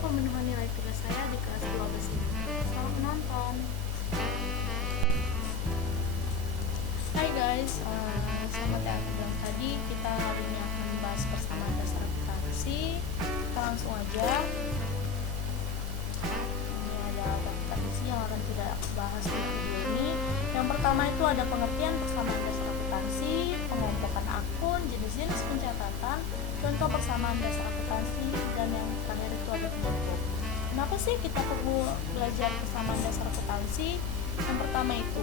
pemenuhan nilai tugas saya di kelas 12 ini. Selamat menonton. Hai guys, sama yang aku bilang tadi, kita hari ini akan membahas persamaan dasar akuntansi. Kita langsung aja. Ini ada akuntansi yang akan kita bahas di video ini. Yang pertama itu ada pengertian persamaan dasar akuntansi, pengompokan akun, jenis-jenis pencatatan, contoh persamaan dasar akuntansi, dan yang terakhir itu ada penutup. Kenapa sih kita perlu belajar persamaan dasar akuntansi? Yang pertama itu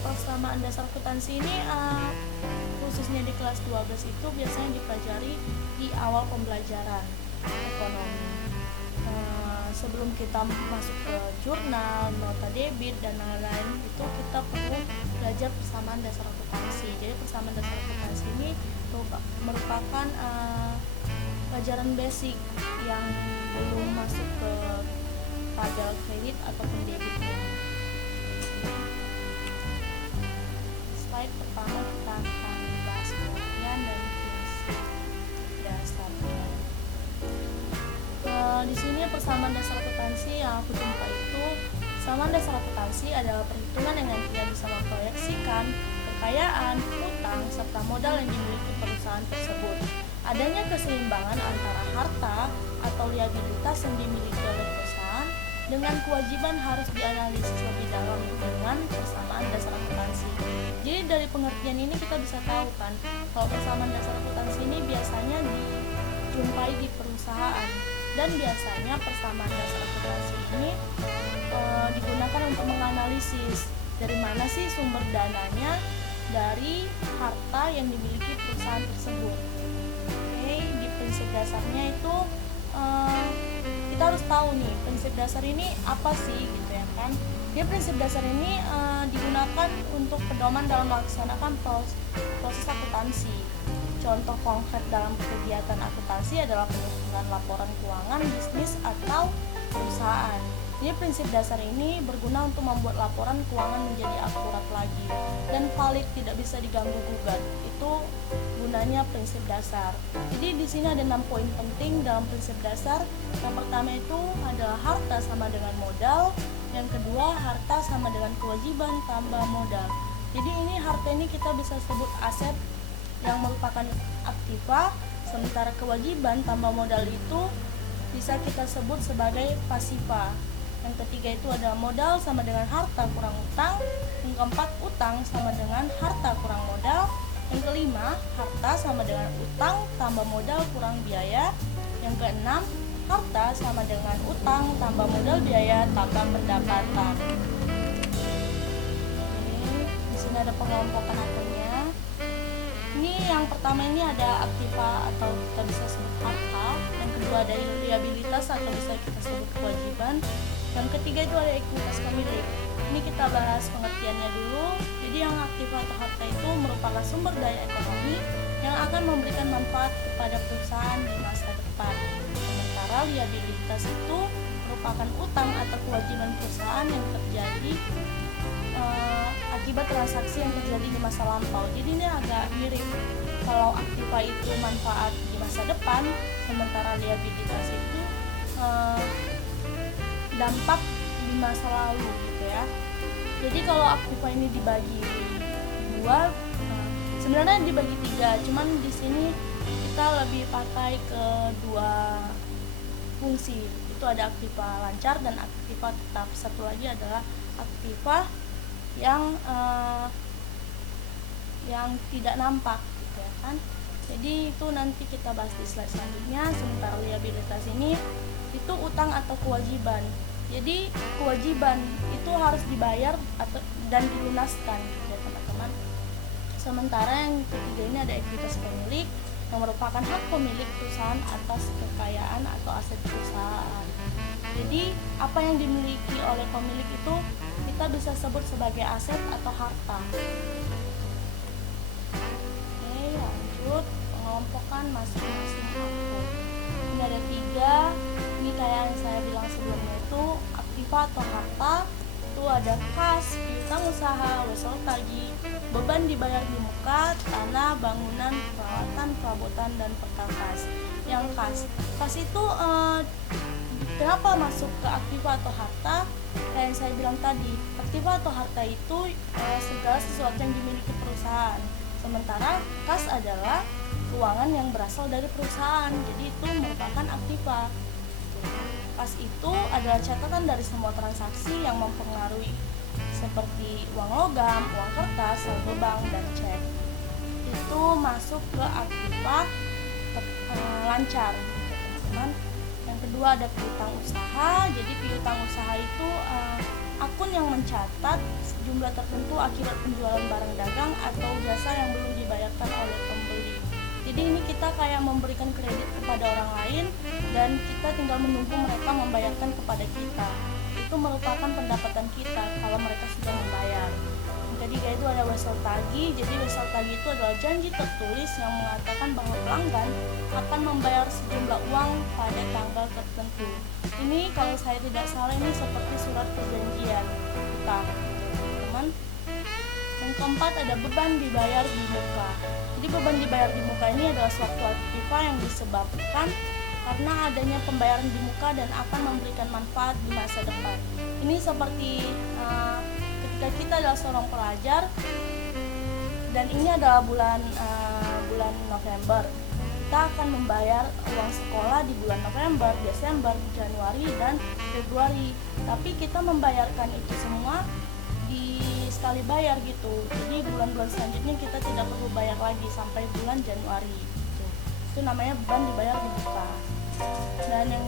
persamaan dasar akuntansi ini khususnya di kelas 12 itu biasanya dipelajari di awal pembelajaran ekonomi. Sebelum kita masuk ke jurnal, nota debit, dan lain-lain itu kita perlu belajar persamaan dasar akuntansi. Jadi persamaan dasar akuntansi ini merupakan pelajaran basic yang belum masuk ke pada kredit ataupun debitnya. Slide pertama kita akan bahas pengertian dan prinsip dasarnya. Di sini persamaan dasar akuntansi yang aku jumpa itu, persamaan dasar akuntansi adalah perhitungan yang tidak bisa memproyeksikan kekayaan, utang, serta modal yang dimiliki perusahaan tersebut. Adanya keseimbangan antara harta atau liabilitas yang dimiliki oleh perusahaan dengan kewajiban harus dianalisis lebih dalam dengan persamaan dasar akuntansi. Jadi dari pengertian ini kita bisa tahu kan, kalau persamaan dasar akuntansi ini biasanya dijumpai di perusahaan, dan biasanya persamaan dasar akuntansi ini digunakan untuk menganalisis dari mana sih sumber dananya dari harta yang dimiliki perusahaan tersebut. Oke, di prinsip dasarnya itu kita harus tahu nih prinsip dasar ini apa sih gitu ya kan. Dia prinsip dasar ini digunakan untuk pedoman dalam melaksanakan proses akuntansi. Contoh konkret dalam kegiatan akuntansi adalah penyusunan laporan keuangan bisnis atau perusahaan. Jadi prinsip dasar ini berguna untuk membuat laporan keuangan menjadi akurat lagi dan valid, tidak bisa diganggu gugat. Itu gunanya prinsip dasar. Jadi di sini ada 6 poin penting dalam prinsip dasar. Yang pertama itu adalah harta sama dengan modal. Yang kedua, harta sama dengan kewajiban tambah modal. Jadi ini harta ini kita bisa sebut aset yang merupakan aktiva, sementara kewajiban tambah modal itu bisa kita sebut sebagai pasifa. Yang ketiga itu adalah modal sama dengan harta kurang utang. Yang keempat, utang sama dengan harta kurang modal. Yang kelima, harta sama dengan utang tambah modal kurang biaya. Yang keenam, harta sama dengan utang tambah modal biaya tambah pendapatan. Di sini ada pengelompokan akunnya. Ini yang pertama ini ada aktiva atau kita bisa sebut harta. Yang kedua ada liabilitas atau bisa kita sebut kewajiban. Yang ketiga itu ada ekuitas pemilik. Ini kita bahas pengertiannya dulu. Jadi yang aktiva atau harta itu merupakan sumber daya ekonomi yang akan memberikan manfaat kepada perusahaan di masa depan. Sementara liabilitas itu merupakan utang atau kewajiban perusahaan yang terjadi akibat transaksi yang terjadi di masa lampau. Jadi ini agak mirip. Kalau aktiva itu manfaat di masa depan, sementara liabilitas itu dampak di masa lalu gitu ya. Jadi kalau aktiva ini dibagi dua, sebenarnya dibagi tiga, cuman di sini kita lebih pakai ke dua fungsi. Itu ada aktiva lancar dan aktiva tetap. Satu lagi adalah aktiva yang tidak nampak gitu ya kan. Jadi itu nanti kita bahas di slide selanjutnya. Sementara liabilitas ini itu utang atau kewajiban. Jadi kewajiban itu harus dibayar dan dilunaskan gitu ya teman-teman. Sementara yang ketiga ini ada ekuitas pemilik yang merupakan hak pemilik perusahaan atas kekayaan atau aset perusahaan. Jadi apa yang dimiliki oleh pemilik itu kita bisa sebut sebagai aset atau harta. Oke, lanjut pengelompokan masing-masing akun. Ini ada 3. Ini kayak yang saya bilang sebelumnya itu aktiva atau harta. Itu ada kas, piutang usaha, wesel tagih, beban dibayar di muka, tanah, bangunan, peralatan, perabotan, dan perkakas. Yang kas itu Kenapa masuk ke aktiva atau harta? Kayak yang saya bilang tadi, aktiva atau harta itu segala sesuatu yang dimiliki perusahaan. Sementara kas adalah keuangan yang berasal dari perusahaan, jadi itu merupakan aktiva. Kas itu adalah catatan dari semua transaksi yang mempengaruhi seperti uang logam, uang kertas, saldo bank, dan cek. Itu masuk ke aktiva lancar, gitu, teman-teman. Yang kedua ada piutang usaha. Jadi piutang usaha itu akun yang mencatat jumlah tertentu akibat penjualan barang dagang atau jasa yang belum dibayarkan oleh pembeli. Jadi ini kita kayak memberikan kredit kepada orang lain dan kita tinggal menunggu mereka membayarkan kepada kita. Itu merupakan pendapatan kita kalau mereka sudah membayar. Yang ketiga itu ada wesel tagih. Jadi wesel tagih itu adalah janji tertulis yang mengatakan bahwa pelanggan akan membayar sejumlah uang pada tanggal tertentu. Ini kalau saya tidak salah ini seperti surat perjanjian utang, teman-teman. Yang keempat ada beban dibayar di muka. Jadi beban dibayar di muka ini adalah suatu aktiva yang disebabkan karena adanya pembayaran di muka dan akan memberikan manfaat di masa depan. Ini seperti ketika kita adalah seorang pelajar dan ini adalah bulan November, kita akan membayar uang sekolah di bulan November, Desember, Januari, dan Februari. Tapi kita membayarkan itu semua di sekali bayar gitu. Jadi bulan-bulan selanjutnya kita tidak perlu bayar lagi sampai bulan Januari gitu. Itu namanya beban dibayar di muka. Dan yang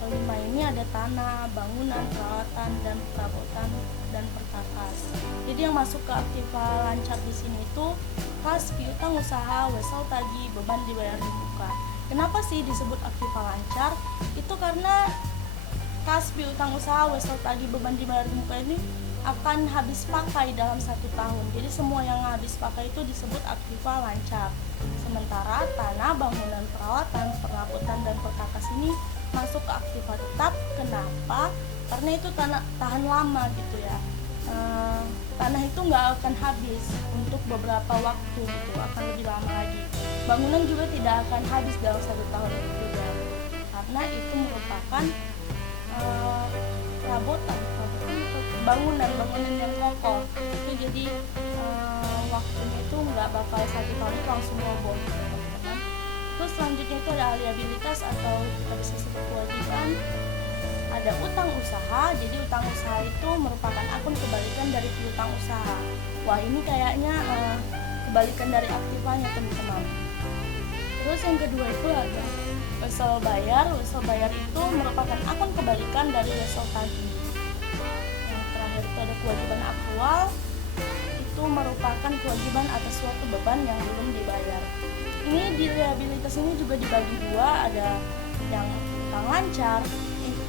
kelima ini ada tanah, bangunan, peralatan, dan perabotan dan perkakas. Jadi yang masuk ke aktiva lancar di sini itu kas, piutang usaha, wesel tagih, beban dibayar di muka. Kenapa sih disebut aktiva lancar? Itu karena kas, piutang usaha, wesel tagih, beban dibayar di muka ini akan habis pakai dalam 1 tahun. Jadi semua yang habis pakai itu disebut aktiva lancar. Sementara tanah, bangunan, peralatan, perabotan, dan perkakas ini masuk ke aktiva tetap. Kenapa? Karena itu tahan lama gitu ya. Tanah itu nggak akan habis untuk beberapa waktu gitu, akan lebih lama lagi. Bangunan juga tidak akan habis dalam 1 tahun itu juga, karena itu merupakan bangunan yang kokoh. Itu jadi waktunya itu nggak bakal 1 tahun itu langsung roboh, teman-teman. Terus selanjutnya itu ada liabilitas atau kita bisa sebut kewajiban. Ada utang usaha. Jadi utang usaha itu merupakan akun kebalikan dari piutang usaha. Wah, ini kayaknya kebalikan dari aktivanya, teman-teman. Terus yang kedua itu ada wesel bayar. Wesel bayar itu merupakan akun kebalikan dari wesel tagih. Yang terakhir itu ada kewajiban aktual. Itu merupakan kewajiban atas suatu beban yang belum dibayar. Ini di liabilitas ini juga dibagi dua, ada yang utang lancar.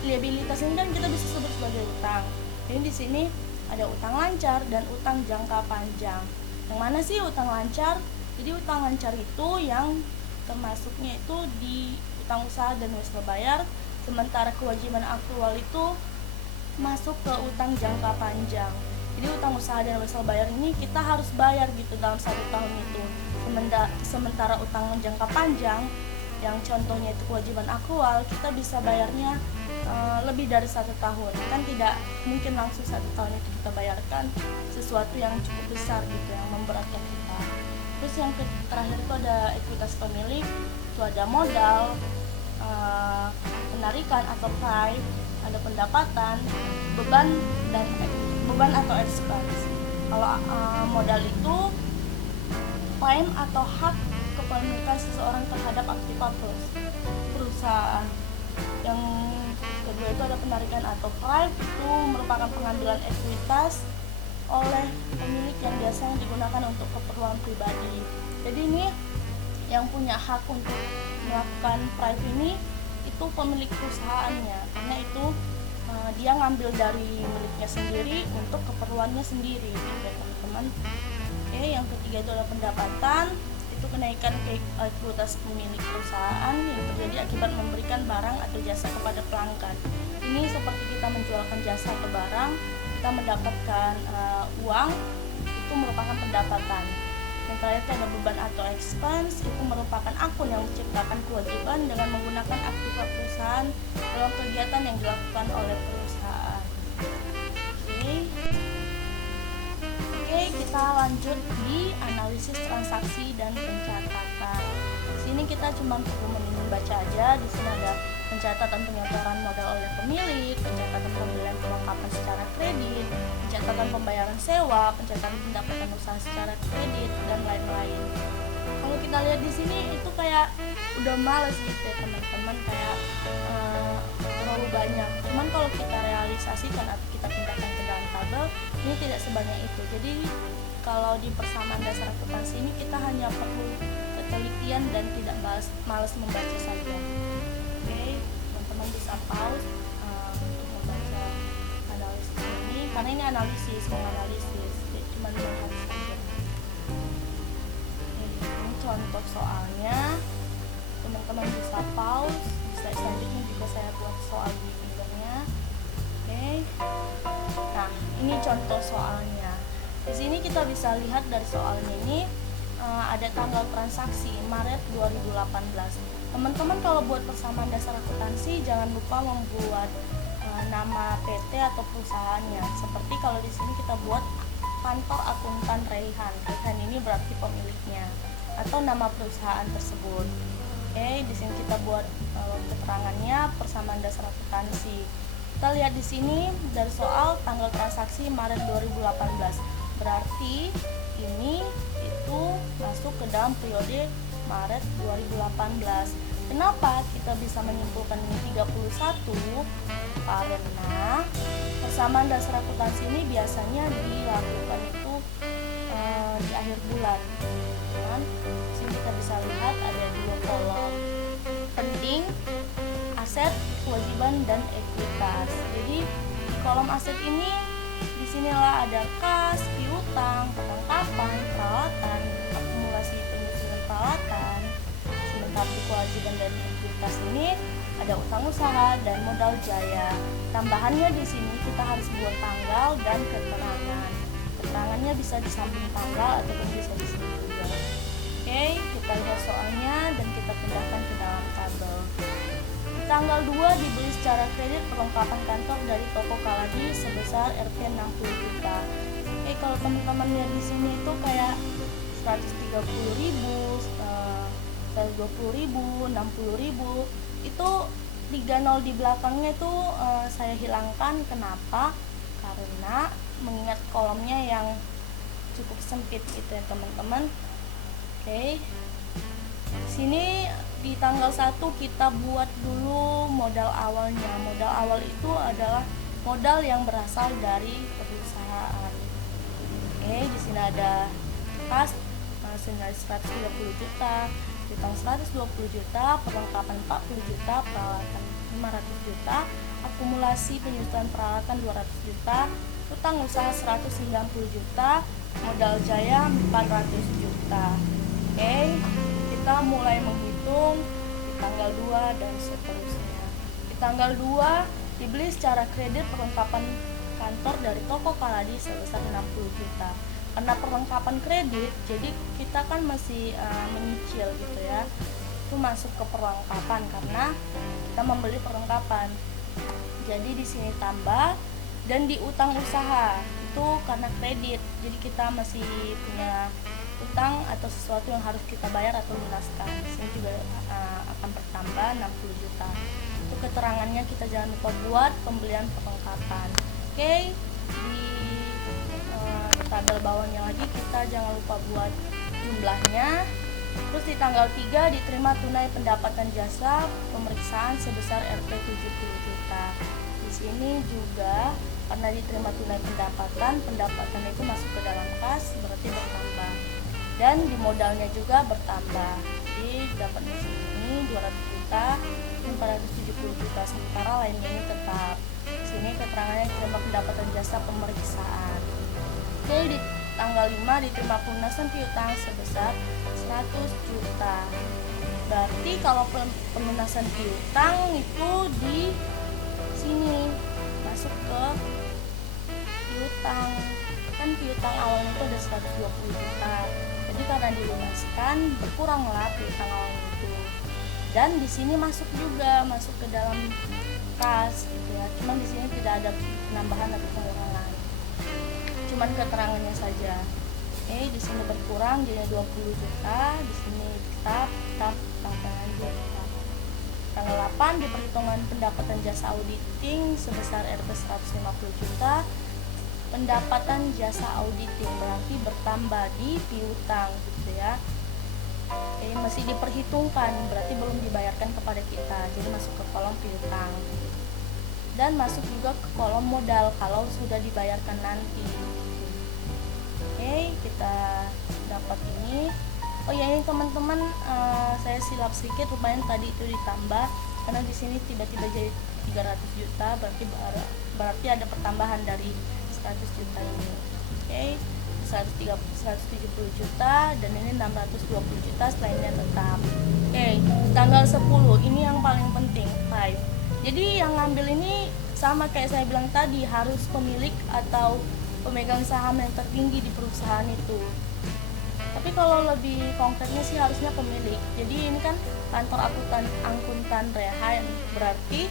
Liabilitas ini kan kita bisa sebut sebagai utang. Jadi di sini ada utang lancar dan utang jangka panjang. Yang mana sih utang lancar? Jadi utang lancar itu yang termasuknya itu di utang usaha dan wesel bayar, sementara kewajiban aktual itu masuk ke utang jangka panjang. Jadi utang usaha dan wesel bayar ini kita harus bayar gitu dalam 1 tahun itu. Sementara utang jangka panjang yang contohnya itu kewajiban aktual, kita bisa bayarnya lebih dari 1 tahun. Kan tidak mungkin langsung 1 tahun itu kita bayarkan sesuatu yang cukup besar gitu, yang memberatkan kita. Terus yang terakhir itu ada ekuitas pemilik. Itu ada modal, penarikan atau price, ada pendapatan, beban atau expense. Kalau modal itu claim atau hak kepemilikan seseorang terhadap aktiva perusahaan. Yang kedua itu ada penarikan atau price. Itu merupakan pengambilan ekuitas oleh pemilik yang biasanya digunakan untuk keperluan pribadi. Jadi ini yang punya hak untuk melakukan price ini itu pemilik perusahaannya, karena itu dia ngambil dari miliknya sendiri untuk keperluannya sendiri gitu ya, teman-teman. Oke, yang ketiga itu adalah pendapatan. Itu kenaikan ekuitas pemilik perusahaan yang terjadi akibat memberikan barang atau jasa kepada pelanggan. Ini seperti kita menjualkan jasa atau barang, kita mendapatkan uang, itu merupakan pendapatan. Yang terakhir ada beban atau expense, itu merupakan akun yang menciptakan kewajiban dengan menggunakan aktiva perusahaan dalam kegiatan yang dilakukan oleh perusahaan. Oke, kita lanjut di analisis transaksi dan pencatatan. Di sini kita cuma perlu membaca aja. Di sini ada pencatatan penyaluran modal oleh pemilik, pencatatan pembelian perlengkapan secara kredit, pencatatan pembayaran sewa, pencatatan pendapatan usaha secara kredit, dan lain-lain. Kalau kita lihat di sini itu kayak udah males gitu ya teman-teman, kayak terlalu banyak. Cuman kalau kita realisasikan atau kita pindahkan ke dalam tabel, ini tidak sebanyak itu. Jadi kalau di persamaan dasar akuntansi ini kita hanya perlu ketelitian dan tidak malas membaca saja. Oke, teman-teman bisa pause untuk membaca analisis ini, karena ini menganalisis, cuma melihat saja. Ini contoh soalnya, teman-teman bisa pause, bisa selanjutnya juga saya buat soal di pinggirnya. Oke, nah ini contoh soalnya. Di sini kita bisa lihat dari soalnya ini ada tanggal transaksi Maret 2018. Teman-teman kalau buat persamaan dasar akuntansi jangan lupa membuat nama PT atau perusahaannya. Seperti kalau di sini kita buat kantor akuntan Raihan. Raihan ini berarti pemiliknya atau nama perusahaan tersebut. Oke, di sini kita buat keterangannya persamaan dasar akuntansi. Kita lihat di sini dari soal tanggal transaksi Maret 2018. Berarti ini itu masuk ke dalam periode Maret 2018. Kenapa kita bisa menyimpulkan ini 31? Karena persamaan dasar akuntansi ini biasanya dilakukan itu di akhir bulan. Dan sini kita bisa lihat ada dua kolom penting, aset, kewajiban, dan ekuitas. Jadi di kolom aset ini disinilah ada kas, piutang, perlengkapan, peralatan, akumulasi penyusunan peralatan. Sementara di kewajiban dan ekuitas ini ada utang usaha dan modal jaya. Tambahannya di sini kita harus buat tanggal dan keterangan. Keterangannya bisa di samping tanggal ataupun bisa di sini juga. Oke, kita lihat soalnya dan kita pindahkan ke dalam tabel. Tanggal 2 dibeli secara kredit perlengkapan kantor dari toko Kaladi sebesar Rp 60 juta. Oke, kalau teman-teman lihat di sini itu kayak 130.000, 120.000, 60.000. Itu 30 di belakangnya itu saya hilangkan. Kenapa? Karena mengingat kolomnya yang cukup sempit gitu ya teman-teman. Oke. Sini di tanggal 1 kita buat dulu modal awalnya. Modal awal itu adalah modal yang berasal dari perusahaan. Oke, di sini ada kas senilai 130 juta, utang 120 juta, perlengkapan 40 juta, peralatan 500 juta, akumulasi penyusunan peralatan 200 juta, utang usaha 190 juta, modal jaya 400 juta. Oke, kita mulai menghitung di tanggal 2 dan seterusnya. Di tanggal 2 dibeli secara kredit perlengkapan kantor dari toko Kaladi sebesar 60 juta. Karena perlengkapan kredit, jadi kita kan masih menyicil gitu ya. Itu masuk ke perlengkapan karena kita membeli perlengkapan. Jadi di sini tambah, dan di utang usaha itu karena kredit. Jadi kita masih punya utang atau sesuatu yang harus kita bayar atau lunaskan. Di sini juga akan bertambah 60 juta. Itu keterangannya kita jangan lupa buat pembelian perlengkapan. Oke, di tabel bawahnya lagi kita jangan lupa buat jumlahnya. Terus di tanggal 3 diterima tunai pendapatan jasa pemeriksaan sebesar Rp 70 juta. Di sini juga karena diterima tunai pendapatan itu masuk ke dalam kas, berarti bertambah. Dan di modalnya juga bertambah. Jadi dapatnya sini 200 juta, ini 470 juta, sementara lainnya ini tetap. Di sini keterangannya diterima pendapatan jasa pemeriksaan. Oke, di tanggal 5 diterima pelunasan piutang sebesar 100 juta. Berarti kalau pelunasan piutang itu di sini masuk ke piutang. Kan piutang awalnya itu ada 120 juta. Jadi Jadi karena dilunaskan berkuranglah piutang awalnya itu. Dan di sini masuk ke dalam kas gitu ya. Cuman di sini tidak ada penambahan atau pengurangan. Cuman keterangannya saja. Di sini berkurang jadi 20 juta, di sini tetap lanjut. Tanggal 8 di perhitungan pendapatan jasa auditing sebesar Rp 150 juta. Pendapatan jasa auditing berarti bertambah di piutang gitu ya. Masih diperhitungkan, berarti belum dibayarkan kepada kita, jadi masuk ke kolom piutang. Dan masuk juga ke kolom modal kalau sudah dibayarkan nanti. Kita dapat ini. Oh ya, ini teman-teman, saya silap sedikit, lumayan tadi itu ditambah karena di sini tiba-tiba jadi 300 juta, berarti ada pertambahan dari 100 juta ini. 170 juta dan ini 620 juta selainnya tetap. Tanggal 10 ini yang paling penting, 5. Jadi yang ngambil ini sama kayak saya bilang tadi, harus pemilik atau pemegang saham yang tertinggi di perusahaan itu. Tapi kalau lebih konkretnya sih harusnya pemilik. Jadi ini kan kantor akuntan Rehan, berarti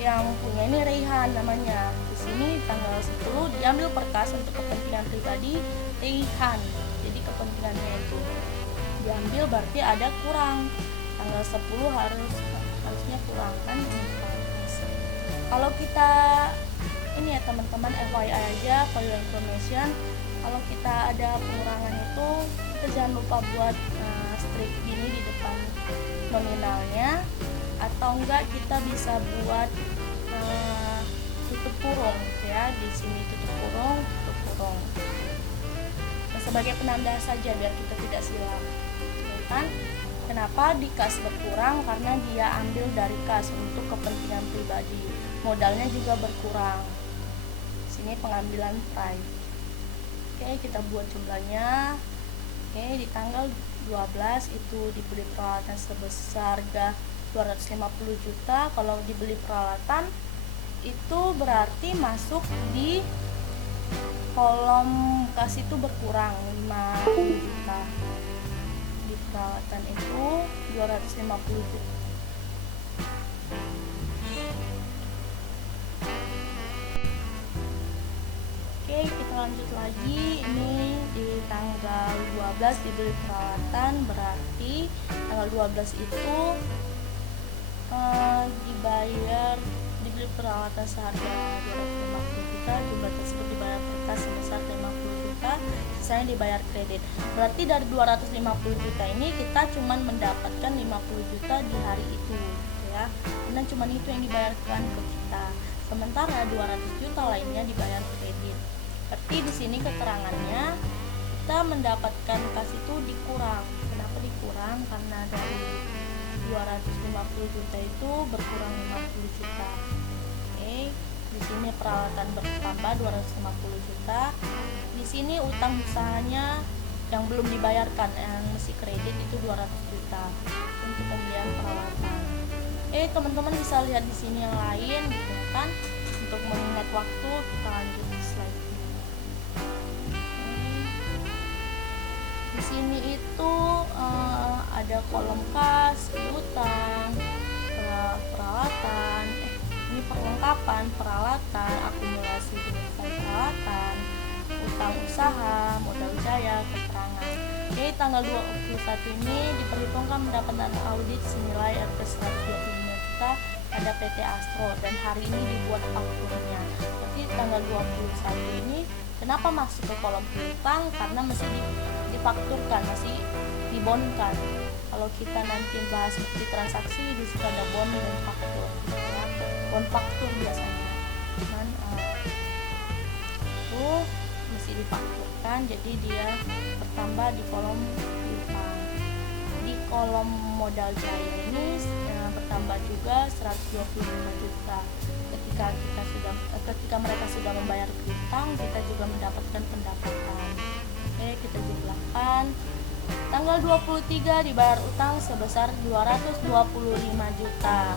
yang punya ini Rehan namanya. Di sini tanggal 10 diambil perkas untuk kepentingan pribadi Rehan. Jadi kepentingannya itu diambil, berarti ada kurang. Tanggal 10 harusnya kurang kan. Kalau kita ini ya teman-teman, FYI aja, for your information, kalau kita ada pengurangan itu kita jangan lupa buat strip gini di depan nominalnya, atau enggak kita bisa buat tutup kurung gitu ya, di sini tutup kurung. Nah, sebagai penanda saja biar kita tidak silap, ya kan? Kenapa di kas berkurang? Karena dia ambil dari kas untuk kepentingan pribadi, modalnya juga berkurang. Sini pengambilan price. Kita buat jumlahnya. Di tanggal 12 itu dibeli peralatan sebesar 250 juta. Kalau dibeli peralatan itu berarti masuk di kolom kas itu berkurang 50 juta. Di peralatan itu 250 juta. Kita lanjut lagi. Ini di tanggal 12 dibeli peralatan, berarti tanggal 12 itu dibeli peralatan seharga 250 juta, jumlah tersebut dibayar kertas sebesar 50 juta, sisanya dibayar kredit. Berarti dari 250 juta ini kita cuma mendapatkan 50 juta di hari itu gitu ya. Karena cuma itu yang dibayarkan ke kita. Sementara 200 juta lainnya dibayar kredit. Berarti di sini keterangannya kita mendapatkan kas itu dikurang. Kenapa dikurang? Karena dari 250 juta itu berkurang 50 juta. Di sini peralatan bertambah 250 juta. Di sini utang usahanya yang belum dibayarkan, yang masih kredit itu 200 juta untuk pembelian peralatan. Teman-teman bisa lihat di sini yang lain gitu kan. Untuk mengingat waktu, kita lanjut di slide ini. Di sini itu ada kolom kas, piutang, peralatan, ini perlengkapan peralatan, akumulasi nilai peralatan, utang usaha, modal jaya, keterangan. Tanggal 21 ini diperhitungkan pendapatan audit senilai Rp 125 juta pada PT Astro dan hari ini dibuat fakturnya. Berarti tanggal 21 ini kenapa masuk ke kolom piutang? Karena masih difakturkan, masih dibonkan. Kalau kita nanti bahas bukti transaksi, di situ ada bon dan faktur, ya. Bon faktur biasanya, dan itu masih difakturkan, jadi dia bertambah di kolom piutang. Di kolom modal jaya ini bertambah juga 125 juta. Ketika mereka sudah membayar piutang, kita juga mendapatkan pendapatan. Kita jumlahkan. Tanggal 23 dibayar utang sebesar 225 juta.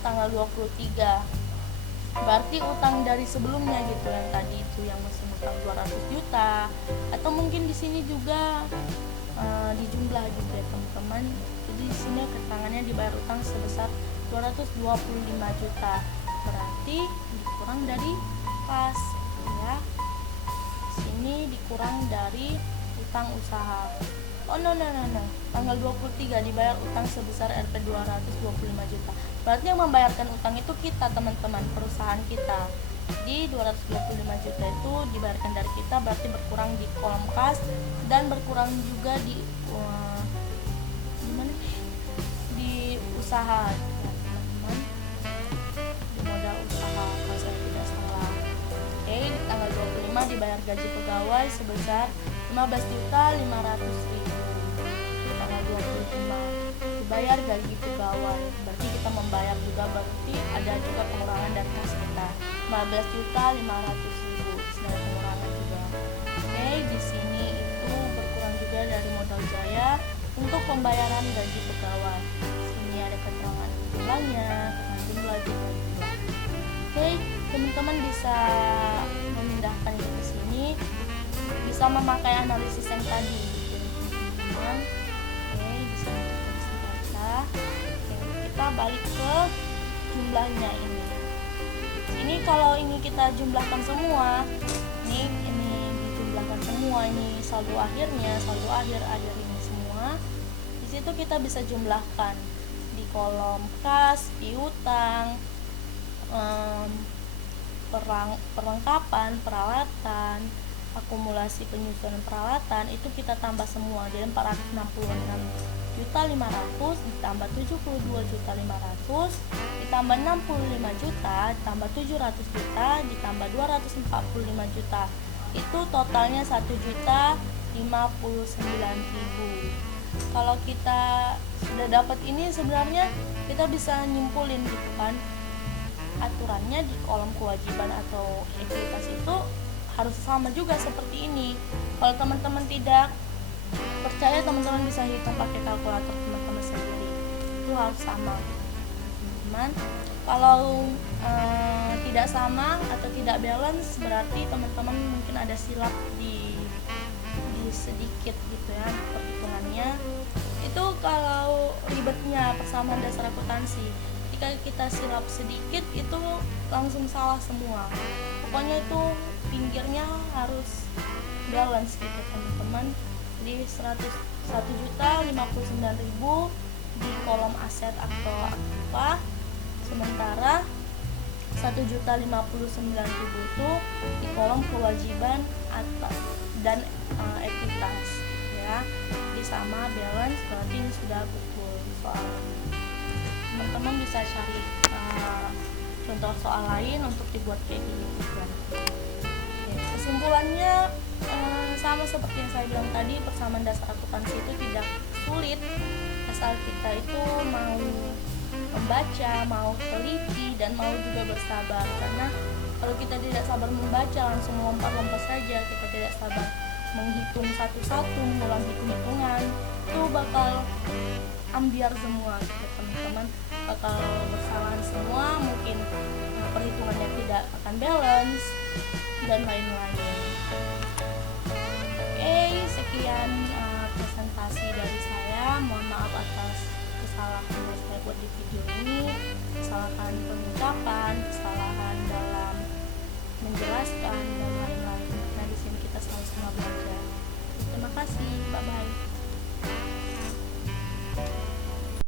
Tanggal 23 berarti utang dari sebelumnya gitu, yang tadi itu yang masih utang 200 juta, atau mungkin di sini juga dijumlah gitu ya teman-teman. Jadi di sini keterangannya dibayar utang sebesar 225 juta, berarti dikurang dari kas ya. Sini dikurang dari utang usaha. Oh no, tanggal 23 dibayar utang sebesar Rp 225 juta. Berarti yang membayarkan utang itu kita teman-teman, perusahaan kita. Di 225 juta itu dibayarkan dari kita, berarti berkurang di kolom kas dan berkurang juga di di usaha ya teman-teman, di modal usaha kalau saya tidak salah. Oke, di tanggal 25 dibayar gaji pegawai sebesar 15.500.000. Di tanggal 25 dibayar gaji pegawai, berarti kita membayar juga, berarti ada juga pengurangan dari kas kita 15.500.000, sebenarnya pengurangan juga. Oke, di sini itu berkurang juga dari modal jaya untuk pembayaran gaji pegawai. Sini ada keterangan jumlahnya, jumlah. Oke, teman-teman bisa memindahkan ini ke sini, bisa memakai analisis yang tadi gitu, teman-teman. Oke, bisa kita baca. Oke, kita balik ke jumlahnya ini. Ini kalau ini kita jumlahkan semua, ini dijumlahkan semua, ini saldo akhirnya, saldo akhir ini semua. Di situ kita bisa jumlahkan di kolom kas, piutang, perlengkapan peralatan, akumulasi penyusunan peralatan, itu kita tambah semua. Jadi 466.500.000 ditambah 72.500.000 ditambah 65 juta ditambah 700 juta ditambah 245 juta, itu totalnya 1.059.000. Kalau kita sudah dapat ini, sebenarnya kita bisa nyimpulin gitu kan, aturannya di kolom kewajiban atau ekuitas itu harus sama juga seperti ini. Kalau teman-teman tidak percaya, teman-teman bisa hitung pakai kalkulator teman-teman sendiri, itu harus sama teman-teman. Kalau tidak sama atau tidak balance, berarti teman-teman mungkin ada silap di sedikit gitu ya perhitungannya. Itu kalau ribetnya persamaan dasar akuntansi, ketika kita silap sedikit itu langsung salah semua. Pokoknya itu pinggirnya harus balance gitu teman-teman. Di 1.059.000 di kolom aset atau aktiva, sementara 1.059.000 itu di kolom kewajiban atau dan ekuitas ya. Jadi sama balance, berarti ini sudah betul soal. Teman-teman bisa cari contoh soal lain untuk dibuat kayak gini juga. Kesimpulannya sama seperti yang saya bilang tadi, persamaan dasar akuntansi itu tidak sulit asal kita itu mau membaca, mau teliti, dan mau juga bersabar. Karena kalau kita tidak sabar membaca, langsung lompat-lompat saja, kita tidak sabar menghitung satu-satu, mengulang hitung-hitungan, itu bakal ambiar semua gitu teman-teman, bakal bersalahan semua, mungkin perhitungannya tidak akan balance dan lain-lain. Oke, sekian presentasi dari saya. Mohon maaf atas kesalahan yang saya buat di video ini, kesalahan pengucapan, kesalahan dalam menjelaskan